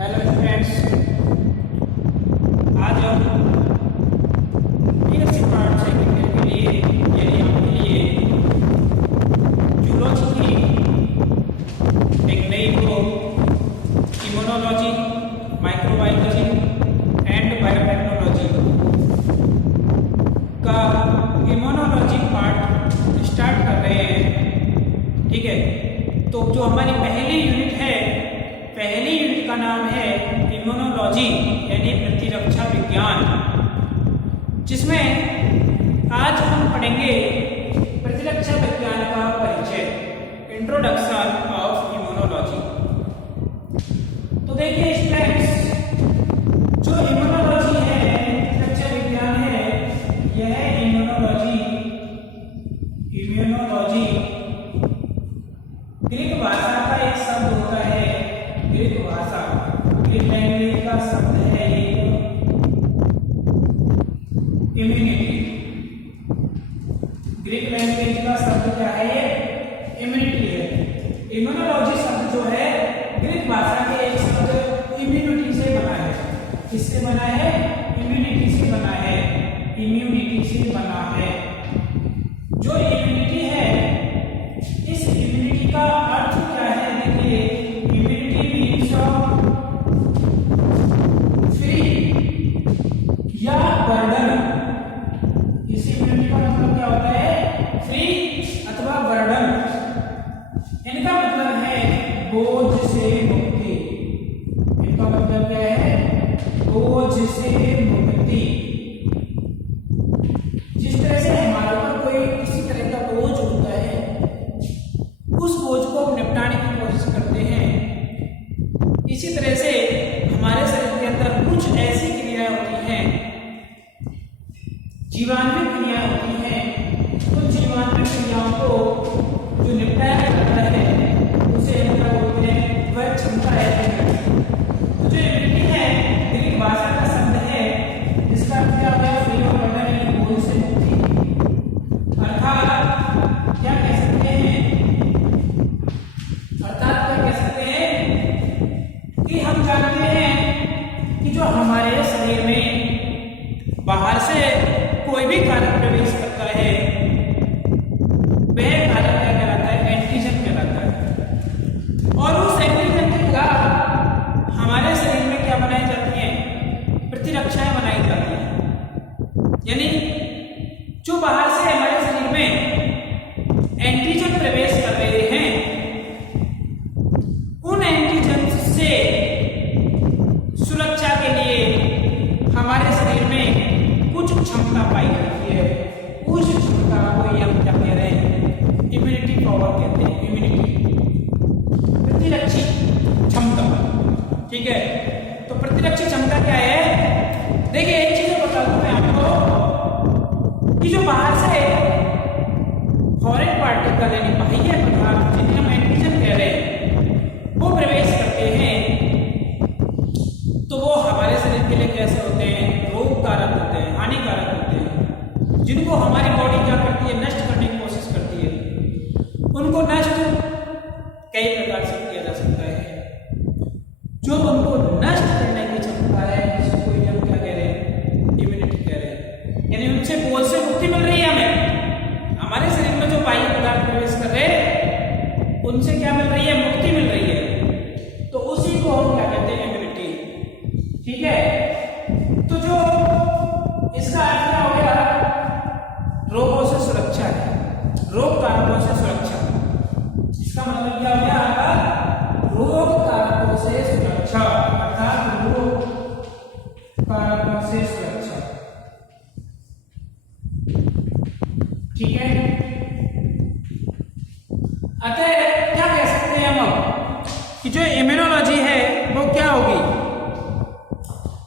Hello friends, आज हम BSc part second के लिए यानी आपके लिए जूलॉजी की एक नई book immunology, microbiology and biotechnology का इम्यूनोलॉजी पार्ट स्टार्ट कर रहे हैं। ठीक है, तो जो हमारी पहली यूनिट है, पहली यूनिट का नाम है इम्यूनोलॉजी यानी प्रतिरक्षा विज्ञान, जिसमें आज हम पढ़ेंगे प्रतिरक्षा विज्ञान का परिचय, इंट्रोडक्शन ऑफ इम्यूनोलॉजी। तो देखिए स्टूडेंट्स, जो इम्यूनोलॉजी है, प्रतिरक्षा विज्ञान है, यह इम्यूनोलॉजी ग्रीक भाषा का एक शब्द होता है। ग्रीक भाषा, ग्रीक लैंग्वेज का शब्द है इम्यूनिटी। ग्रीक लैंग्वेज का शब्द क्या है? इम्यूनिटी है। इम्यूनोलॉजी शब्द जो है ग्रीक भाषा के एक शब्द इम्यूनिटी से बना है। किससे बना है? इम्यूनिटी से बना है। इम्यूनिटी से बना है। जो इम्यूनिटी है, इस इम्यूनिटी का अर्थ क्या है? देखिए, इम्यूनिटी मीन्स फ्री या बर्डन। इस इम्यूनिटी का मतलब क्या होता है? फ्री अथवा बर्डन। इनका मतलब है बोझ से मुक्ति। इनका मतलब क्या है? बोझ से मुक्ति। जिस तरह से हमारे ऊपर कोई किसी तरह का बोझ होता है, उस बोझ को हम निपटाने की कोशिश करते हैं, इसी तरह से हमारे शरीर के अंदर कुछ ऐसी क्रियाएं होती हैं, जीवाणु क्रियाएं होती हैं। उन जीवाणु क्रियाओं को जो निपटाया जाता है, उसे हम क्या बोलते हैं? वह क्षमता है। तो जो इम्यूनिटी है, ग्रीक भाषा का शब्द है, जिसका अर्थ क्या होगा? फ्री और बर्डन यानी बोझ से मुक्ति। अर्थात क्या कह सकते हैं? कि हम जानते हैं कि जो हमारे शरीर में बाहर से कोई भी कारक प्रवेश करता है, वह कारक क्या कहलाता है? एंटीजन कहलाता है। और उस एंटीजन के खिलाफ हमारे शरीर में क्या बनाई जाती है? प्रतिरक्षाएं बनाई जाती हैं। यानी जो बाहर से हमारे शरीर में एंटीजन प्रवेश कर रहे हैं, उन एंटीजन से सुरक्षा के लिए हमारे शरीर में कुछ क्षमता पाई जाती है। उस क्षमता को हम क्या कह रहे हैं? इम्यूनिटी पावर कहते हैं। इम्यूनिटी, प्रतिरक्षी क्षमता। ठीक है, तो प्रतिरक्षी क्षमता क्या है? देखिए, एक चीज बता दूं मैं आपको कि जो बाहर से फॉरेन पार्टिकल यानी बाह्य पदार्थ, जिन्हें हम एंटीजन कह रहे हैं, वो प्रवेश करते हैं, तो वो हमारे शरीर के लिए कैसे होते हैं? रोग कारक होते हैं, हानिकारक होते हैं, जिनको हमारी बॉडी क्या करती है? नष्ट करने की कोशिश करती है। उनको नष्ट कई प्रकार से किया जा सकता है। जो उनको नष्ट करने की क्षमता है, जिसको हम क्या कह रहे हैं? इम्यूनिटी कह रहे हैं। यानी उनसे बोझ से मुक्ति मिल रही है हमें। हमारे शरीर में जो बाह्य पदार्थ प्रवेश कर रहे हैं, उनसे क्या मिल रही है? मुक्ति मिल रही है। तो उसी को हम क्या कहते हैं? इम्यूनिटी। ठीक है, तो जो इसका अर्थ क्या हो गया? रोगों से सुरक्षा है, रोग कारकों से सुरक्षा। इसका मतलब क्या हो गया? रोग कारकों से सुरक्षा, अर्थात रोग कारकों से सुरक्षा। ठीक है, अतः क्या कह सकते हैं हम कि जो इम्यूनोलॉजी है वो क्या होगी?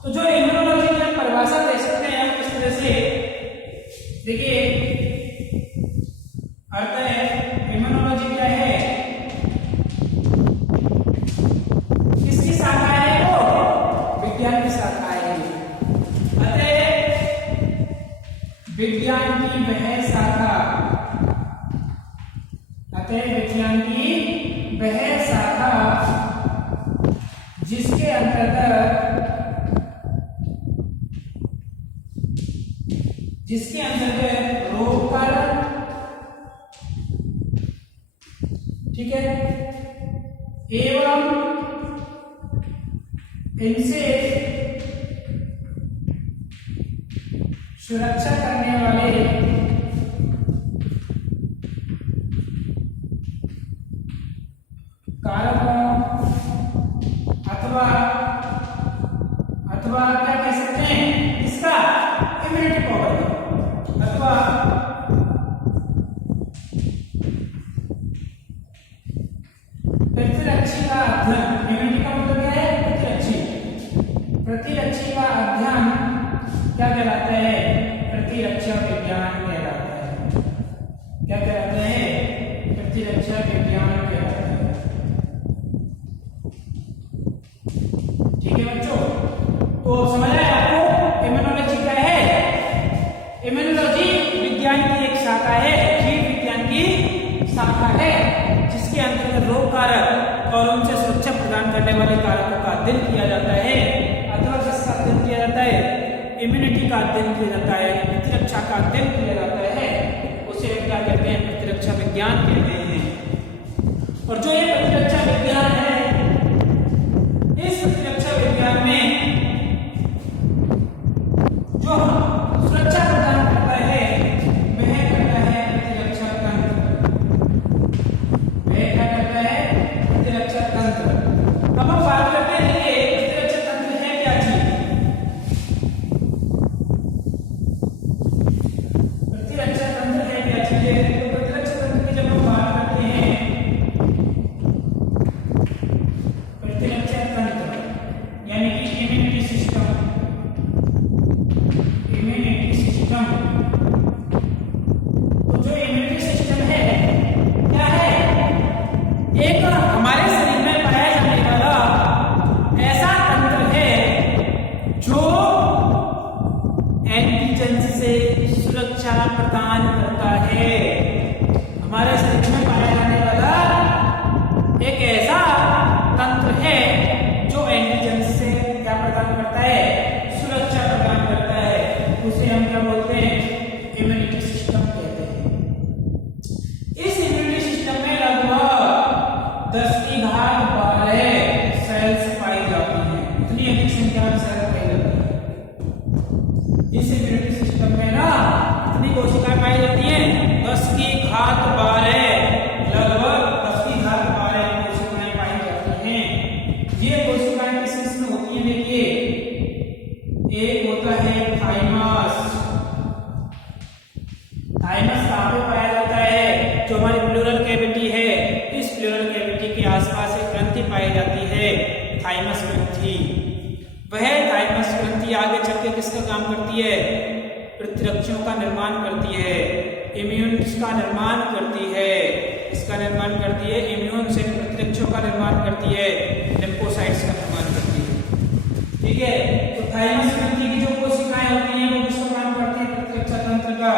तो जो इम्यूनोलॉजी की हम परिभाषा दे सकते हैं हम किस तरह से? देखिए, अर्थ है इम्यूनोलॉजी क्या है? किसकी शाखा है? वो विज्ञान की शाखा है। अतः विज्ञान की वह शाखा, विज्ञान की वह शाखा जिसके अंतर्गत रोग कारक, ठीक है, एवं इनसे सुरक्षा करने वाले कारकों अथवा क्या कह सकते हैं इसका इम्यूनिटी पावर, अथवा प्रतिरक्षी का अध्ययन। इम्यूनिटी का मतलब क्या है? प्रतिरक्षी का अध्ययन क्या कहलाता है? प्रतिरक्षा विज्ञान कहलाता है। क्या कहलाता है? प्रतिरक्षा विज्ञान कहलाता है। ठीक है बच्चों, तो समझ आया आपको इम्यूनोलॉजी क्या है? इम्यूनोलॉजी विज्ञान की एक शाखा है, जीव विज्ञान की शाखा है, जिसके अंतर्गत रोग कारक और उनसे सुरक्षा प्रदान करने वाले कारकों का अध्ययन किया जाता है, अथवा जिसका अध्ययन किया जाता है इम्यूनिटी का अध्ययन किया जाता है, प्रतिरक्षा का अध्ययन किया जाता है, उसे क्या कहते हैं? प्रतिरक्षा विज्ञान कहते हैं। और जो ये प्रतिरक्षा विज्ञान है, इस प्रतिरक्षा विज्ञान में जो सुरक्षा प्रदान करता है वह करता है प्रतिरक्षा तंत्र। वह क्या करता है? प्रतिरक्षा तंत्र। अब हम बात करते हैं कि प्रतिरक्षा तंत्र है क्या चीज? प्रतिरक्षा तंत्र है क्या चीज? तो प्रतिरक्षा तंत्र की जब हम बात करते हैं, प्रतिरक्षा तंत्र यानी कि इम्यूनिटी सिस्टम, तो जो इम्यूनिटी सिस्टम है क्या है? एक हमारे शरीर में पाया जाने वाला ऐसा तंत्र है जो एंटीजन से सुरक्षा प्रदान करता है। हमारे शरीर में पाया जाने वाला एक ऐसा तंत्र है जो एंटीजन से क्या प्रदान करता है? सुरक्षा प्रदान करता है। उसे हम क्या बोलते हैं? इम्यूनिटी सिस्टम कहते हैं। इस इम्यूनिटी सिस्टम में लगभग 10⁻12 सेल्स पाई जाती हैं। इतनी अधिक संख्या में सेल पाई जाती है इस इम्यूनिटी सिस्टम में ना, इतनी कोशिकाएं पाई जाती हैं 10⁻12, लगभग 10⁻12 कोशिकाएं पाई जाती हैं। ये कोशिकाएं किस किस में होती हैं? देखिए, एक होता है थाइमस। थाइमस कहाँ पे पाया जाता है? जो हमारी प्लूरल कैविटी है, इस प्लूरल कैविटी के आसपास एक ग्रंथि पाई जाती है, थाइमस ग्रंथि। वह थाइमस ग्रंथि आगे चल के किसका काम करती है? प्रतिरक्षियों का निर्माण करती है, इम्यून्स का निर्माण करती है। इसका निर्माण करती है, इम्यून से प्रतिरक्षियों का निर्माण करती है, लिम्फोसाइट्स का निर्माण करती है। ठीक है, तो थाइमस ग्रंथि की जो कोशिकाएं होती हैं वो किसका काम करती है? प्रतिरक्षा तंत्र का।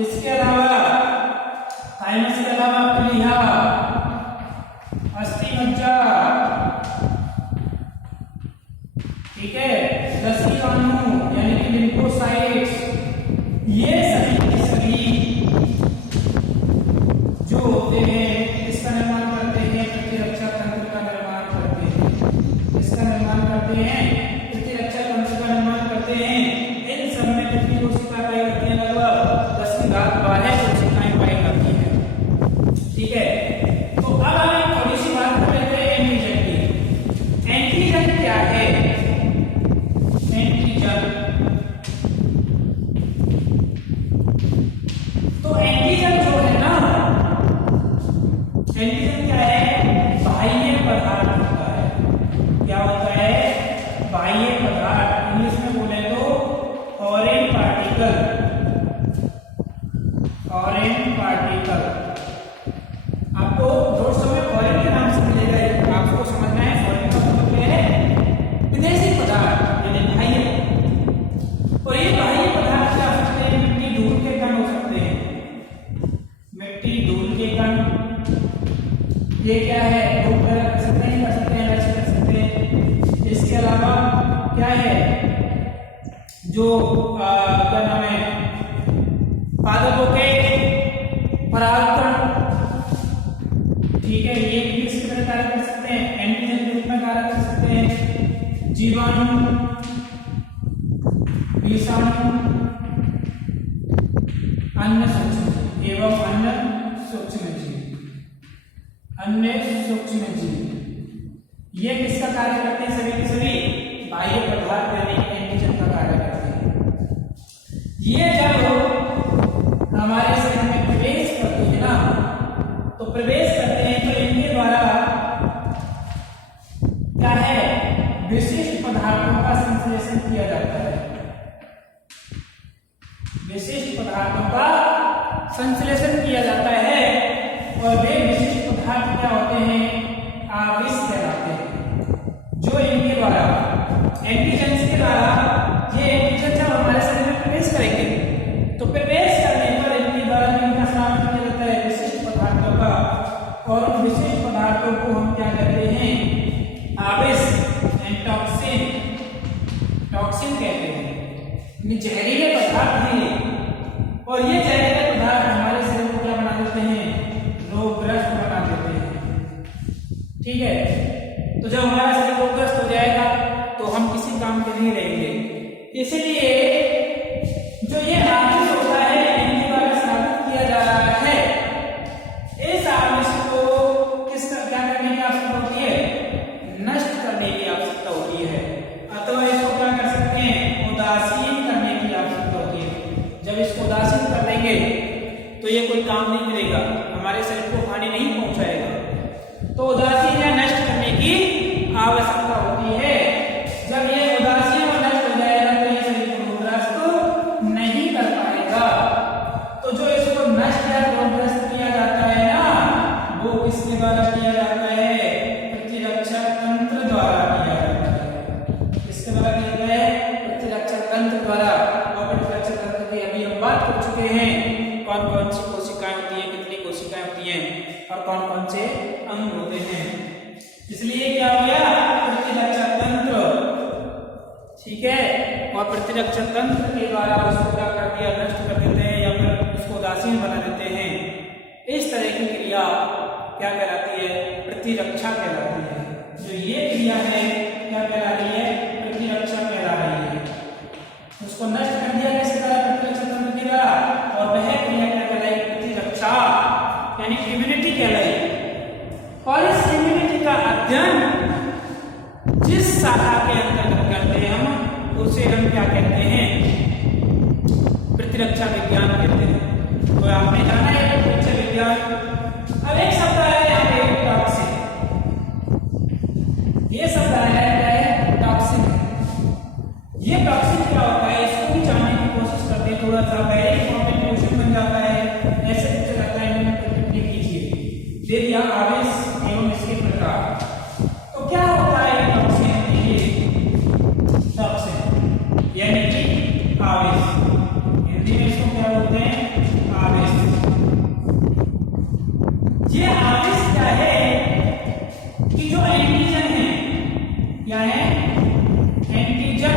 इसके अलावा थाइमस के अलावा प्लीहा, अस्थिमज्जा, ठीक है, लसिकाणु यानी कि लिम्फोसाइट्स, ये सभी के सभी जो होते हैं इसका निर्माण करते हैं, प्रतिरक्षा तंत्र का निर्माण करते हैं। इसका निर्माण करते हैं, प्रतिरक्षा तंत्र का निर्माण करते हैं। इन सब में कितनी कोशिकाएं पाई जाती हैं? लगभग 10⁻12 कोशिकाएं पाई जाती हैं। ठीक है, तो अब हम थोड़ी सी बात कर लेते हैं एंटीजन की। एंटीजन क्या है? एंटीजन जो क्या नाम है, पादपों के परागकण, ठीक है, ये किस तरह कार्य कर सकते हैं, एंटीजन के रूप में कार्य कर सकते हैं। जीवाणु, विषाणु, अन्य सूक्ष्म एवं अन्य सूक्ष्म जीव, ये किसका कार्य करते हैं, सभी के सभी बाह्य पदार्थ यानी एंटीजन का कार्य करते हैं। ये जब हमारे शरीर में प्रवेश करते हैं ना, तो प्रवेश करते हैं तो इनके द्वारा क्या है, विशिष्ट पदार्थों का संश्लेषण किया जाता है। विशिष्ट पदार्थों का संश्लेषण किया जाता है और वे विशिष्ट पदार्थ क्या होते हैं, आवेश कहलाते हैं। जो इनके द्वारा एंटीजन के द्वारा ये एंटीजन जब हमारे शरीर में प्रवेश करेंगे तो प्रवेश करने पर इनके द्वारा इनका स्राव किया जाता है विशिष्ट पदार्थों का, और उन विशिष्ट पदार्थों को हम क्या कहते हैं, आवेश टॉक्सिन, टॉक्सिन कहते हैं। जहरीले पदार्थ हैं और ये जहरीले पदार्थ हमारे शरीर को क्या बना देते हैं, रोगग्रस्त बना देते हैं। ठीक है, तो जब हमारा शरीर रोगग्रस्त हो जाएगा तो हम किसी काम के नहीं रहेंगे। इसलिए जो ये आवेश होता है इनके द्वारा स्थापित किया जा रहा है, इस आवेश को किस क्या करने की आवश्यकता होती है, नष्ट करने की आवश्यकता होती है, अथवा इसको क्या कर सकते हैं, उदासीन करने की आवश्यकता होती है। जब इसको उदासीन कर देंगे तो ये कोई काम नहीं करेगा, हमारे शरीर को हानि नहीं पहुंचाएगा। तो उदासीन या नष्ट करने की आवश्यकता होती है। जब ये उदासीन और नष्ट हो जाएगा तो ये शरीर को रोगग्रस्त नहीं कर पाएगा। तो जो इसको नष्ट या रोगग्रस्त किया जाता है ना, वो किसके द्वारा किया जाता है, प्रतिरक्षा तंत्र द्वारा किया जाता है। किसके द्वारा किया जाता है, प्रतिरक्षा तंत्र द्वारा। और प्रतिरक्षा तंत्र की अभी हम बात कर चुके हैं, कौन कौन सी कोशिकाएं होती हैं, कितनी कोशिकाएं होती हैं और कौन कौन से अंग होते हैं। इसलिए क्या हो गया, प्रतिरक्षा तंत्र, ठीक है। और प्रतिरक्षा तंत्र के द्वारा उसको क्या कर दिया, नष्ट कर देते हैं या फिर उसको उदासीन बना देते हैं। इस तरह की क्रिया क्या कहलाती है, प्रतिरक्षा कहलाती है। जो ये क्रिया है क्या कहला रही है, प्रतिरक्षा कहला रही है। उसको नष्ट कर दिया किस तरह, प्रतिरक्षा तंत्र के द्वारा, और वह क्रिया क्या कहलाई, प्रतिरक्षा यानी इम्यूनिटी कहलाई। और इस इम्यूनिटी का अध्ययन जिस शाखा के अंतर्गत करते हैं हम, उसे हम क्या कहते हैं, प्रतिरक्षा विज्ञान कहते हैं। तो आपने जाना है प्रतिरक्षा विज्ञान। अब एक शब्द आया यहाँ पे टॉक्सिन, ये शब्द आया है टॉक्सिन। ये टॉक्सिन क्या होता है, इसको भी जानने की कोशिश करते हैं। थोड़ा सा वेरी इंपॉर्टेंट क्वेश्चन बन जाता है, ऐसे पूछा जाता है, टिप्पणी कीजिए, दे दिया आवेश एवं इसके प्रकार। तो क्या होता है टॉक्सिन, टॉक्सिन यानी कि आवेश, हिंदी में इसको क्या बोलते हैं, आवेश। ये आवेश क्या है कि जो एंटीजन है, क्या है, एंटीजन,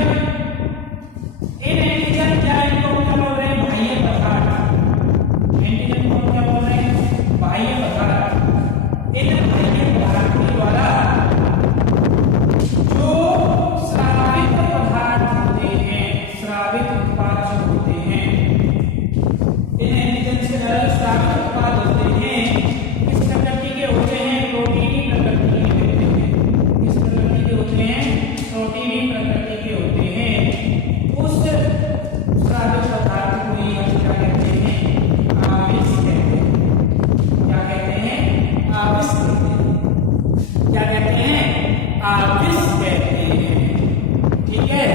इन एंटीजन क्या, इनको क्या बोल रहे हैं, बाह्य पदार्थ। एंटीजन को क्या बोल रहे हैं, बाह्य पदार्थ। इन बाह्य पदार्थ के द्वारा जो स्रावित पदार्थ होते हैं, स्रावित उत्पाद जो होते हैं, इन एंटीजन से स्रावित उत्पाद होते हैं, किस प्रकृति के होते हैं, प्रोटीनी प्रकृति के होते हैं। किस प्रकृति के होते हैं, प्रोटीनी प्रकृति के होते हैं। उस स्रावित पदार्थ को ही हम क्या कहते हैं, आवेश कहते हैं। क्या कहते हैं, आवेश कहते हैं। क्या कहते हैं, आवेश कहते हैं। ठीक है,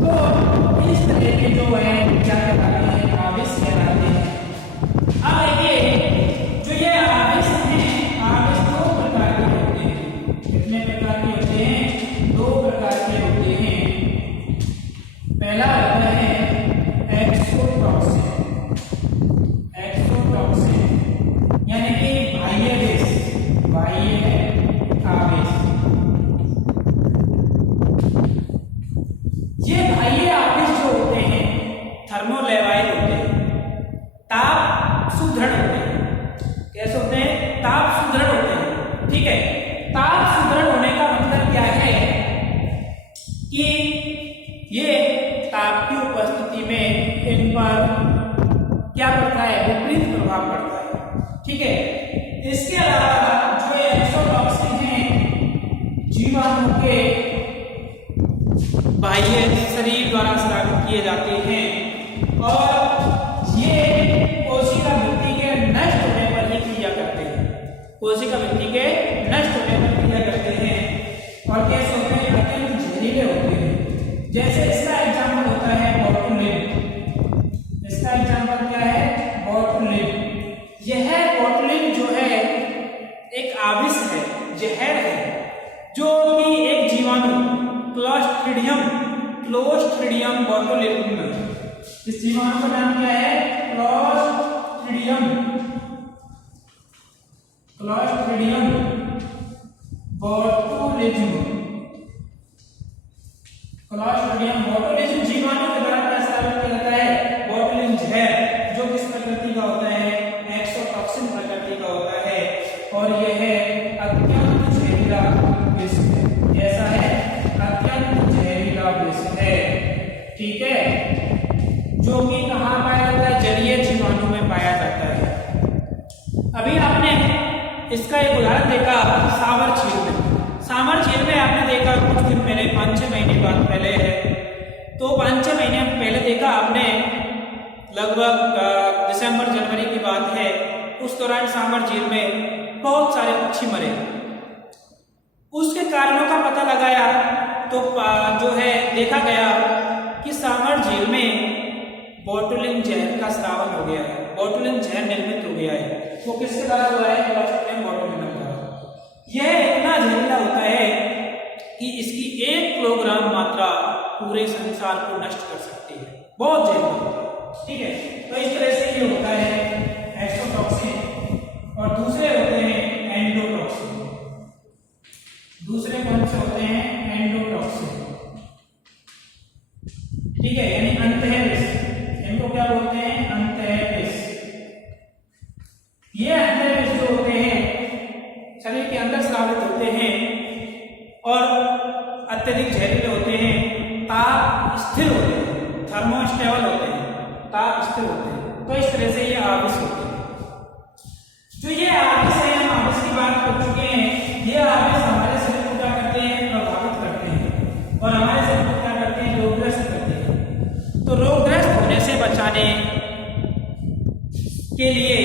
तो इस तरह के जो है क्या कहलाते हैं, आवेश कहलाते हैं। अब देखिए, जो ये आवेश हैं, आवेश दो प्रकार के होते हैं। कितने प्रकार के होते हैं, दो प्रकार के होते हैं। पहला होता है एक्सोटॉक्सिन, एक्सोटॉक्सिन यानी कि बाह्य आवेश, बाह्य आवेश। ये बाह्य ठीक है। इसके अलावा जो एक्सोटॉक्सिन है जीवाणु के बाह्य शरीर द्वारा स्रावित किए जाते हैं और ये कोशिका भित्ति के नष्ट होने पर ही क्रिया करते हैं। कोशिका भित्ति के नष्ट होने पर क्रिया करते हैं और कैसे होते हैं? अत्यंत जहरीले होते हैं। जैसे इसका एग्जाम्पल होता है बोटुलिन। इसका एग्जाम्पल क्या है? बोटुलिन। यह बोटुलिन जो है एक आविश है, जहर है, जो कि एक जीवाणु क्लोस्ट्रिडियम बोटुलिनम, इस जीवाणु का नाम क्या है? Clostridium botulism. क्लोस्ट्रिडियम बोटुलिज्म जीवाणु के द्वारा स्रावित किया जाता है बोटुलिन जहर, जो किस प्रकृति का होता है? एक्सोटॉक्सिन प्रकृति का होता है और यह अत्यंत जहरीला विष है। कैसा है? अत्यंत जहरीला विष है। ठीक है, जो कि कहाँ पाया जाता है? जलीय जीवाणु में पाया जाता है। अभी आपने इसका एक उदाहरण देखा सांवर झील में। सांवर झील में आपने देखा कुछ दिन पहले, 5-6 महीने बाद पहले है, तो 5-6 महीने पहले देखा आपने, लगभग दिसंबर जनवरी की बात है। उस दौरान सांवर झील में बहुत सारे पक्षी मरे। उसके कारणों का पता लगाया तो जो है देखा गया कि सांवर झील में बोटुलिन जहर का स्रावन हो गया है, बोटुलिन जहर निर्मित हो गया है। वो किसके द्वारा हुआ है? क्लोस्ट्रिडियम बोटुलिनम द्वारा। यह इतना जहरीला होता है कि इसकी 1 किलोग्राम मात्रा पूरे संसार को नष्ट कर सकती है। बहुत जहरीला। ठीक है, तो इस तरह से ये होता है एक्सोटॉक्सिन। और दूसरे होते हैं एंडोटॉक्सिन। दूसरे कौन से होते हैं? एंडोटॉक्सिन। ठीक है, यानी अंतः विष। इनको क्या बोलते हैं? अंतः विष। ये अंतः विष जो होते हैं शरीर के अंदर स्रावित होते हैं और अत्यधिक जहरीले होते हैं, ताप स्थिर होते हैं, थर्मोस्टेबल होते हैं, ताप स्थिर होते हैं। तो इस तरह से ये आविश होते हैं। जो ये आविश है, हम आविश की बात कर चुके हैं। ये आविश हमारे शरीर को क्या करते हैं? प्रभावित करते हैं और हमारे शरीर को क्या करते हैं? रोगग्रस्त करते हैं। तो रोगग्रस्त होने से बचाने के लिए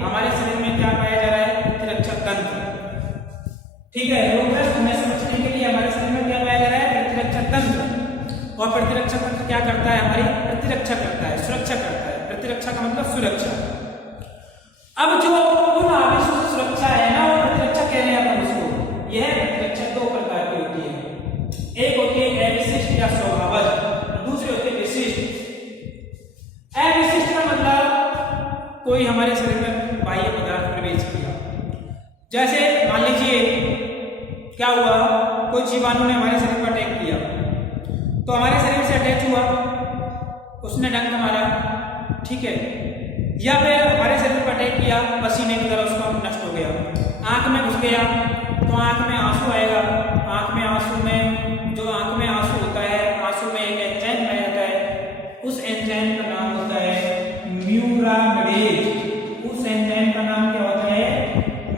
हमारे शरीर में क्या पाया जा रहा है? प्रतिरक्षक तंत्र। ठीक है, रोगग्रस्त होने से बचने के लिए हमारे शरीर में क्या पाया जा रहा है? प्रतिरक्षक तंत्र। और प्रतिरक्षक तंत्र क्या करता है? हमारी प्रतिरक्षा करता है, सुरक्षा करता है। प्रतिरक्षा का मतलब सुरक्षा। अब जो उन आविषों से सुरक्षा है ना, वो प्रतिरक्षा कह रहे हैं अपन उसको। यह प्रतिरक्षा 2 प्रकार की होती है। एक होती है अविशिष्ट या स्वभावज, दूसरी होती है विशिष्ट। अविशिष्ट का मतलब कोई हमारे शरीर में बाह्य पदार्थ प्रवेश किया। जैसे मान लीजिए क्या हुआ, कोई जीवाणु ने हमारे शरीर पर अटैक किया, तो हमारे शरीर से अटैच हुआ, उसने डंक मारा, ठीक है, या फिर हमारे शरीर पर अटैक किया, पसीने की तरह उसका नष्ट हो गया, आंख में घुस गया तो आंख में आंसू आएगा। आंख में आंसू में जो आंख में आंसू होता है, आंसू में एक एंजाइम पाया जाता है। उस एंजाइम का नाम होता है म्यूरामिडेज। उस एंजाइम का नाम क्या होता है?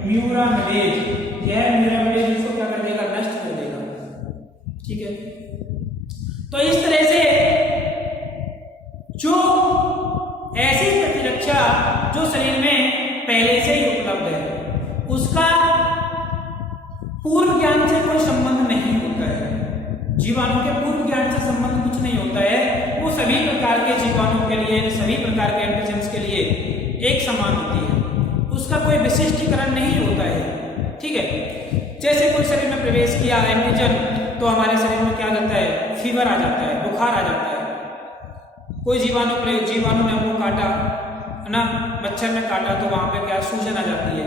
म्यूरामिडेज। यह म्यूरामिडेज इसको क्या कर देगा? नष्ट कर देगा। ठीक है, तो इस तरह से जो ऐसी प्रतिरक्षा जो शरीर में पहले से ही उपलब्ध है, उसका पूर्व ज्ञान से कोई संबंध नहीं होता है। जीवाणु के पूर्व ज्ञान से संबंध कुछ नहीं होता है। वो सभी प्रकार के जीवाणु के लिए, सभी प्रकार के एंटीजेंस के लिए एक समान होती है। उसका कोई विशिष्टीकरण नहीं होता है। ठीक है, जैसे कोई शरीर में प्रवेश किया एंटीजन, तो हमारे शरीर में क्या जाता है? फीवर आ जाता है, बुखार आ जाता है। कोई जीवाणु ने हमको काटा है ना, मच्छर ने काटा, तो वहां पे क्या? सूजन आ जाती है।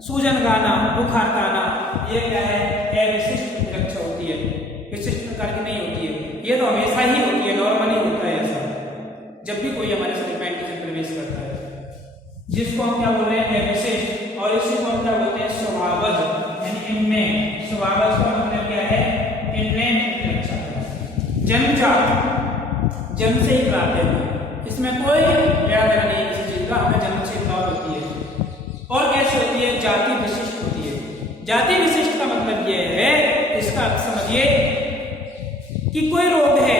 सूजन का आना, बुखार का आना, ये क्या है? अविशिष्ट प्रतिरक्षा होती है, विशिष्ट प्रकार की नहीं होती है। ये तो हमेशा ही होती है, नॉर्मली होता है ऐसा, जब भी कोई हमारे शरीर में एंटीजन प्रवेश करता है, जिसको हम क्या बोल रहे हैं? अविशिष्ट। और इसी को हम क्या बोलते हैं? स्वभावज, यानी इनमें। स्वभावज का मतलब क्या है? इनमें प्रतिरक्षा। जन्मजात, जन्म से ही प्राप्त है, इसमें कोई लेना देना नहीं किसी चीज का, हमें जन्म से प्राप्त होती है। और कैसे होती है, जाति विशिष्ट होती है। जाति विशिष्ट का मतलब यह है, इसका अर्थ समझिए कि कोई रोग है,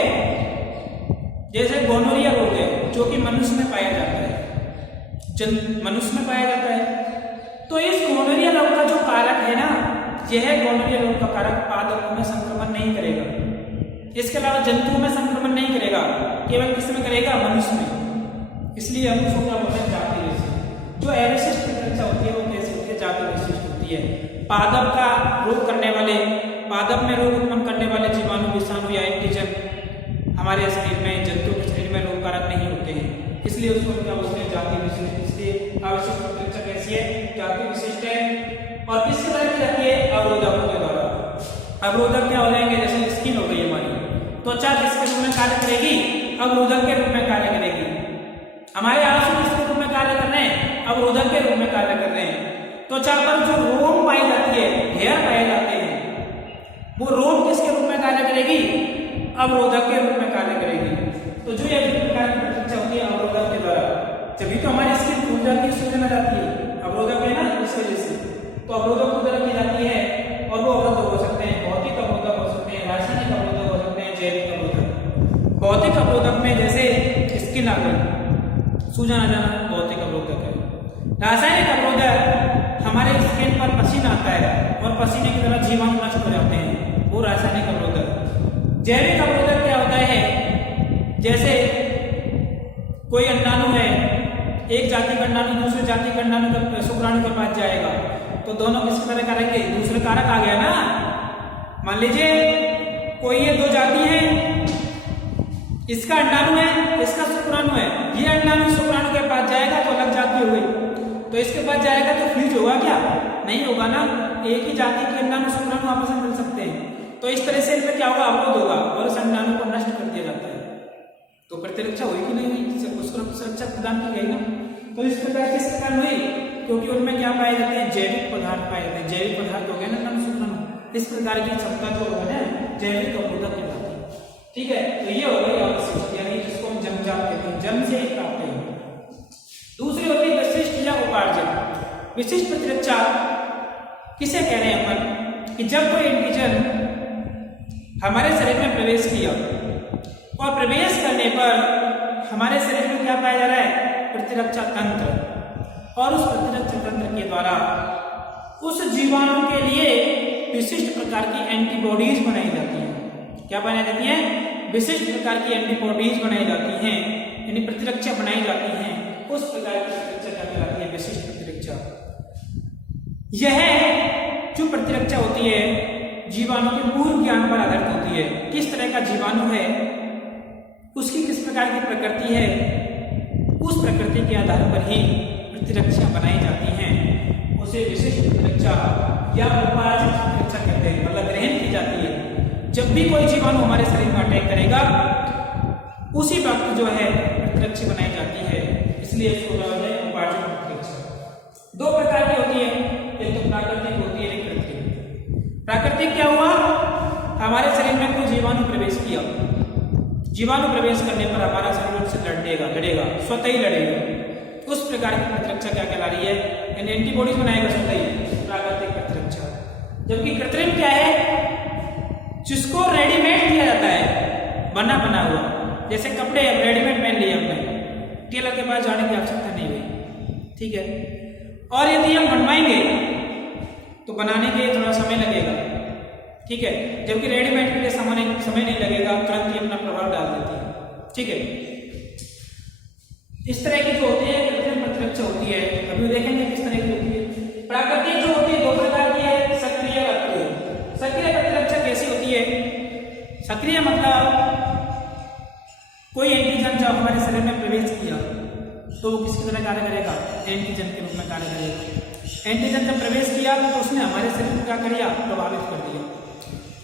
जैसे गोनोरिया रोग है जो कि मनुष्य में पाया जाता है, मनुष्य में पाया जाता है, तो इस गोनोरिया रोग का जो कारक है ना, यह गोनोरिया रोग का कारक पादपों में संक्रमण नहीं करेगा, इसके अलावा जंतुओं में संक्रमण नहीं करेगा, केवल किसमें करेगा, मनुष्य में। इसलिए हम उसको क्या बोलते हैं, जाति विशिष्ट। जो अविशिष्ट प्रतिरक्षा होती है वो कैसी होती है, जाति विशिष्ट होती है। पादप का रोग करने वाले, पादप में रोग उत्पन्न करने वाले जीवाणु, विषाणु या एंटीजन हमारे शरीर में, जंतु के शरीर में रोग कारक नहीं होते हैं, इसलिए उसको क्या बोलते हैं, जाति विशिष्ट। इसलिए अविशिष्ट प्रतिरक्षा कैसी है, जाति विशिष्ट है। और किसके द्वारा की जाती है, अवरोधकों के द्वारा। अवरोधक क्या हो जाएंगे, जैसे स्किन हो गई हमारी, त्वचा किसके रूप में कार्य करेगी, अवरोधक के रूप में कार्य करेगी। हमारे आंसू किसके रूप में कार्य कर रहे हैं, अवरोधक के रूप में कार्य कर रहे हैं। त्वचा पर जो रोम पाई जाती है, हेयर पाए जाते हैं, वो रोम किसके रूप में कार्य करेगी, अवरोधक के रूप में कार्य करेगी। तो जो ये प्रकार की प्रतिरक्षा होती है अवरोधक के द्वारा, जब तो हमारी स्किन फूल जाती है, सूजन आ जाती है, अवरोधक है ना, इस वजह से तो अवरोधक को द्वारा की जाती है। और वो अवरोधक हो सकते हैं, भौतिक अवरोधक हो सकते हैं, रासायनिक अवरोधक हो सकते हैं, जैविक अवरोधक। भौतिक अवरोधक में जैसे स्किन आ गई, सूजन आ जाना, भौतिक अवरोधक है। रासायनिक अवरोधक हमारे स्किन पर पसीना आता है और पसीने की तरह जीवाणु नष्ट हो जाते हैं, वो रासायनिक अवरोधक। जैविक अवरोधक क्या होता है, जैसे कोई अंडाणु है, एक जाति का अंडाणु दूसरे जाति के अंडाणु का शुक्राणु के पास जाएगा, तो दोनों किस तरह करेंगे, दूसरे कारक आ गया ना। मान लीजिए कोई ये दो जाति है, इसका अंडाणु है, इसका शुक्राणु है, ये अंडाणु शुक्राणु के पास जाएगा तो अलग जाति हो गई, तो इसके पास जाएगा तो फ्यूज होगा क्या, नहीं होगा ना। एक ही जाति के अंडाणु शुक्राणु आपस में मिल सकते हैं, तो इस तरह से इनमें क्या होगा, अवरोध होगा और इस अंडाणु को नष्ट कर दिया जाता है। तो प्रतिरक्षा हुई कि नहीं हुई, उसको सुरक्षा प्रदान की गई ना। तो इस प्रकार किस कारण हुई, क्योंकि उनमें क्या पाए जाते हैं, जैविक पदार्थ पाए जाते हैं। जैविक पदार्थ हो गए ना शुक्राणु, इस प्रकार की क्षमता जो है ना जैविक अवरोधक कहलाती है। ठीक है, तो ये हो गई अवशिष्ट, यानी जिसको हम जन्मजात कहते हैं, जन्म से ही प्राप्त है। दूसरी होती है विशिष्ट या उपार्जित। विशिष्ट प्रतिरक्षा किसे कह रहे हैं अपन, कि जब कोई एंटीजन हमारे शरीर में प्रवेश किया और प्रवेश करने पर हमारे शरीर में क्या पाया जा रहा है, प्रतिरक्षा तंत्र, और उस प्रतिरक्षा तंत्र के द्वारा उस जीवाणु के लिए विशिष्ट प्रकार की एंटीबॉडीज बनाई जाती हैं। क्या बनाई जाती हैं, विशिष्ट प्रकार की एंटीबॉडीज बनाई जाती हैं, यानी प्रतिरक्षा बनाई जाती हैं। उस प्रकार की प्रतिरक्षा क्या कहलाती है, विशिष्ट प्रतिरक्षा। यह जो प्रतिरक्षा होती है जीवाणु के पूर्व ज्ञान पर आधारित होती है, किस तरह का जीवाणु है, उसकी किस प्रकार की प्रकृति है, उस प्रकृति के आधार पर ही प्रतिरक्षा बनाई जाती हैं। उसे विशिष्ट प्रतिरक्षा या उपार्जित प्रतिरक्षा कहते हैं, मतलब ग्रहण की जाती है। जब भी कोई जीवाणु हमारे शरीर में अटैक करेगा, उसी वक्त जो है प्रतिरक्षा बनाई जाती है, इसलिए इसको कहा जाता है उपार्जित प्रतिरक्षा। दो प्रकार की होती है, एक तो प्राकृतिक होती है, एक कृत्रिम। प्राकृतिक क्या हुआ, हमारे शरीर में कोई जीवाणु प्रवेश किया, जीवाणु प्रवेश करने पर हमारा शरीर उससे लड़ेगा, स्वतः ही लड़ेगा। उस प्रकार की प्रतिरक्षा क्या कहला रही है, यानी एंटीबॉडीज बनाएगा स्वतः ही, प्राकृतिक प्रतिरक्षा। जबकि कृत्रिम क्या है, जिसको रेडीमेड दिया जाता है, बना हुआ, जैसे कपड़े रेडीमेड पहन लिए हमने, टेलर के पास जाने की आवश्यकता नहीं हुई। ठीक है, और यदि हम बनवाएंगे तो बनाने के लिए थोड़ा समय लगेगा। ठीक है, जबकि रेडीमेड के लिए समय नहीं लगेगा, तुरंत ही अपना प्रभाव डाल देती है। ठीक है, इस तरह की जो होती है कृत्रिम प्रतिरक्षा होती है, अभी देखेंगे किस तरह की होती है। प्राकृतिक जो होती है दो प्रकार की है, सक्रिय और अक्रिय। सक्रिय प्रतिरक्षा कैसी होती है, सक्रिय मतलब कोई एंटीजन जब हमारे शरीर में प्रवेश किया तो वो किसकी तरह कार्य करेगा, एंटीजन के रूप में कार्य करेगा। एंटीजन जब प्रवेश किया तो उसने हमारे शरीर को क्या किया, प्रभावित कर दिया।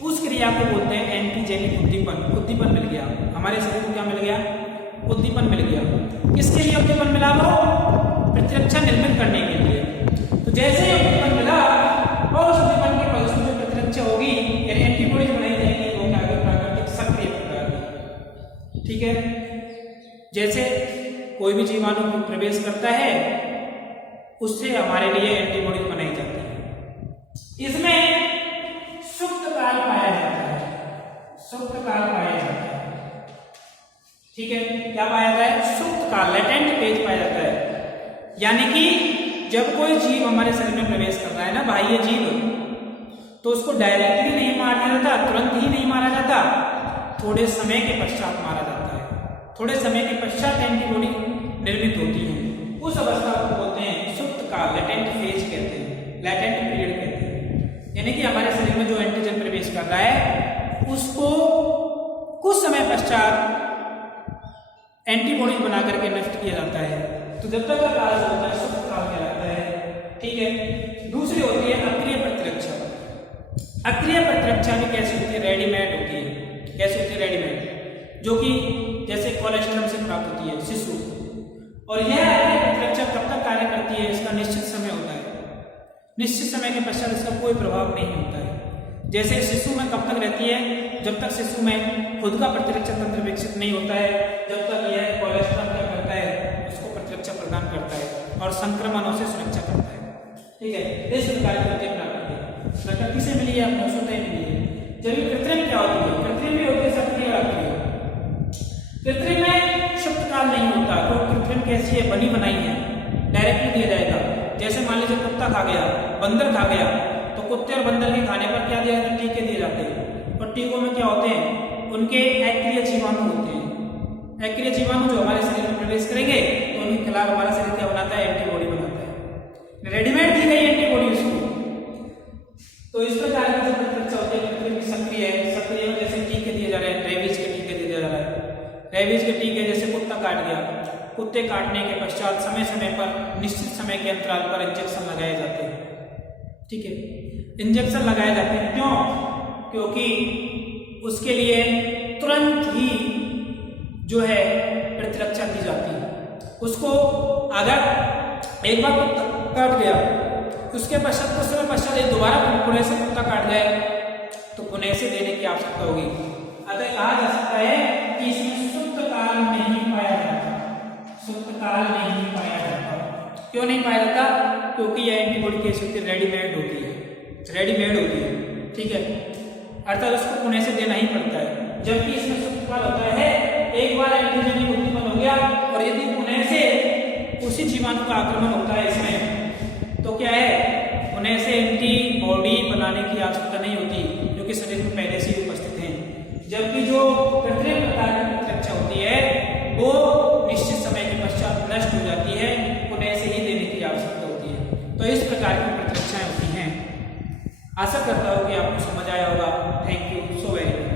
उस क्रिया को बोलते हैं एंटीजेनिक उद्दीपन। उद्दीपन मिल गया हमारे शरीर को, क्या मिल गया, उद्दीपन मिल गया। किसके लिए उद्दीपन मिला, वो प्रतिरक्षा निर्मित करने के लिए। तो जैसे ही उद्दीपन मिला और उस उद्दीपन के फलस्वरूप जो प्रतिरक्षा होगी, यानी एंटीबॉडीज बनाई जाएंगी, वो क्या होगी, प्राकृतिक सक्रिय प्रकार। ठीक है, जैसे कोई भी जीवाणु प्रवेश करता है उससे हमारे लिए एंटीबॉडी बनाई जाती है। इसमें सुप्त काल पाया जाता है, सुप्त काल पाया जाता है, ठीक है। क्या पाया जाता है? सुप्त काल, लेटेंट फेज पाया जाता है। यानी कि जब कोई जीव हमारे शरीर में प्रवेश कर रहा है ना, बाह्य जीव, तो उसको डायरेक्टली नहीं मार दिया जाता, तुरंत ही नहीं मारा जाता, थोड़े समय के पश्चात मारा जाता है। थोड़े समय के पश्चात एंटीबॉडी निर्मित होती है। उस अवस्था को बोलते हैं सुप्त काल, लेटेंट फेज कहते हैं, लेटेंट पीरियड कहते हैं। यानी कि हमारे शरीर में जो एंटीजन प्रवेश कर रहा है उसको कुछ समय पश्चात एंटीबॉडी बना करके नष्ट किया जाता है। तो जब तक का काल होता है सुप्त काल कहलाता है, ठीक है। दूसरी होती है अक्रिय प्रतिरक्षा। अक्रिय प्रतिरक्षा भी कैसी होती है? रेडीमेड होती है। कैसे होती है? रेडीमेड, जो कि जैसे कोलेस्ट्रॉल से प्राप्त होती है शिशु। और यह अक्रिय प्रतिरक्षा कब तक कार्य करती है? इसका निश्चित समय होता है, निश्चित समय के पश्चात इसका कोई प्रभाव नहीं होता है। जैसे शिशु में कब तक रहती है? जब तक शिशु में खुद का प्रतिरक्षा तंत्र विकसित नहीं होता है, जब तक यह कोलेस्ट्रॉल क्या करता है? उसको प्रतिरक्षा प्रदान करता है और संक्रमणों से सुरक्षा करता है, ठीक है। इस प्रकार की होती है प्राकृतिक। प्रकृति से मिली है, अपने मिली है। जब कृत्रिम क्या होती है? कृत्रिम भी होती है सक्रिय और अक्रिय। कृत्रिम में सुप्त काल नहीं होता। तो कृत्रिम कैसी है? बनी बनाई है, डायरेक्टली दिया जाएगा। जैसे मान लीजिए कुत्ता खा गया, बंदर खा गया, तो कुत्ते और बंदर के खाने पर क्या दिया जाता है? टीके दिए जाते हैं। और टीकों में क्या होते हैं? उनके अक्रिय जीवाणु होते हैं। अक्रिय जीवाणु जो हमारे शरीर में प्रवेश करेंगे तो उनके खिलाफ हमारा शरीर क्या बनाता है? एंटीबॉडी बनाता है। रेडीमेड दी गई एंटीबॉडी उसको। तो इस प्रकार की जो प्रतिरक्षा होती है कृत्रिम की सक्रिय है। सक्रिय में जैसे टीके दिए जा रहे हैं, रेबीज के टीके दिए जा रहे हैं। रेबीज के टीके जैसे कुत्ता काट गया, कुत्ते काटने के पश्चात समय समय पर, निश्चित समय के अंतराल पर इंजेक्शन लगाए जाते हैं, ठीक है। इंजेक्शन लगाए जाते हैं क्यों? क्योंकि उसके लिए तुरंत ही जो है प्रतिरक्षा दी जाती है। उसको अगर एक बार कुत्ता काट गया, उसके पश्चात कुछ समय पश्चात दोबारा पुणे से कुत्ता काट जाए तो पुणे से देने की आवश्यकता होगी। अतः कहा जा सकता है कि इसमें सुप्त काल नहीं पाया जाता, सुप्त काल नहीं पाया जाता। क्यों नहीं पाया जाता? क्योंकि यह एंटीबॉडी कैसी होती है? रेडीमेड होती है, रेडीमेड होती है, ठीक है। अर्थात उसको पुणे से देना ही पड़ता है। जबकि इसमें सुप्त काल होता है, एक बार एंटीजन उत्पन्न हो गया और यदि पुणे से उसी जीवाणु का आक्रमण होता है इसमें, तो क्या है? पुणे से एंटीबॉडी बनाने की आवश्यकता नहीं होती, क्योंकि शरीर में पहले से ही उपस्थित है। जबकि जो कृत्रिम प्रकार की प्रतिरक्षा होती है वो निश्चित समय के पश्चात नष्ट हो जाती है, पुणे से ही देने की आवश्यकता होती है। तो इस प्रकार की प्रतिरक्षाएं होती हैं। आशा करता हूं कि आपको समझ आया होगा। Thank you so very much.